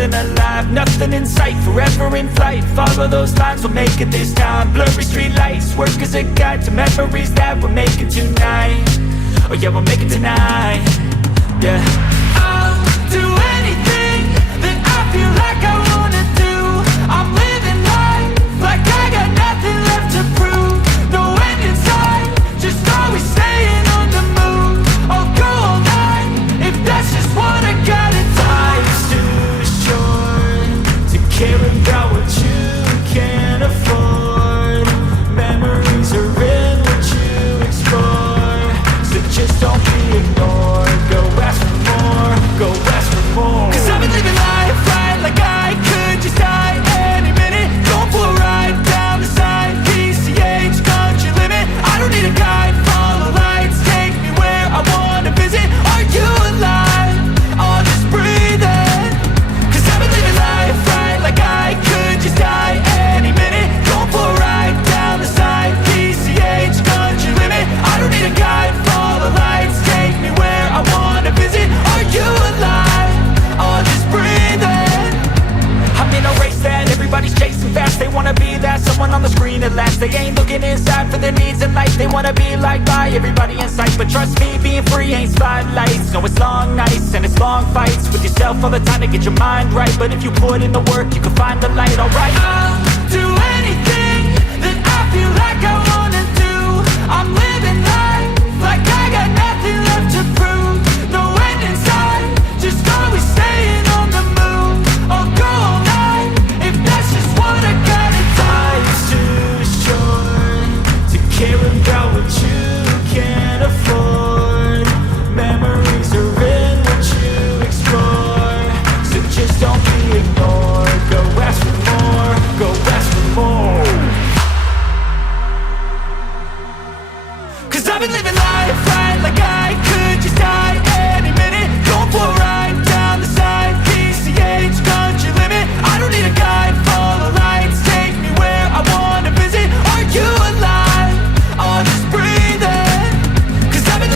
feeling alive. Nothing in sight, forever in flight. Follow those lines, we'll make it this time. Blurry street lights, work as a guide to memories that we're making tonight. Oh yeah, we'll make it tonight. Yeah, I'll do anything that I feel like I wanna do. I'm living life like I got nothing left to prove. No end in sight, just always staying on the move. I'll go all night if that's just what I gotta do. Life's too short to care about what you can't afford. Memories are in what you explore, so just don't be ignored. Go ask for more, go ask for more. 'Cause I've been living life right like I could just die any minute. Going for a ride down the side, PCH, country limit. I don't need a guide, follow lights, take me where I wanna visit. Are you alive? I'll just breathe in. 'Cause I've been living life right like I could just die any minute. Going for a ride down the side, PCH, country limit. I don't need a guide, follow lights, take me where I wanna visit. Are you alive? I'll just breathe in. I'm in a race that everybody's chasing fast. They wanna be that someone on the screen at last. They ain't looking inside for their needs in life. They wanna be liked by everybody in sight. But trust me, being free ain't spotlights. No, it's long nights and it's long fights with yourself all the time to get your mind right. But if you put in the work, you can find the light, alright.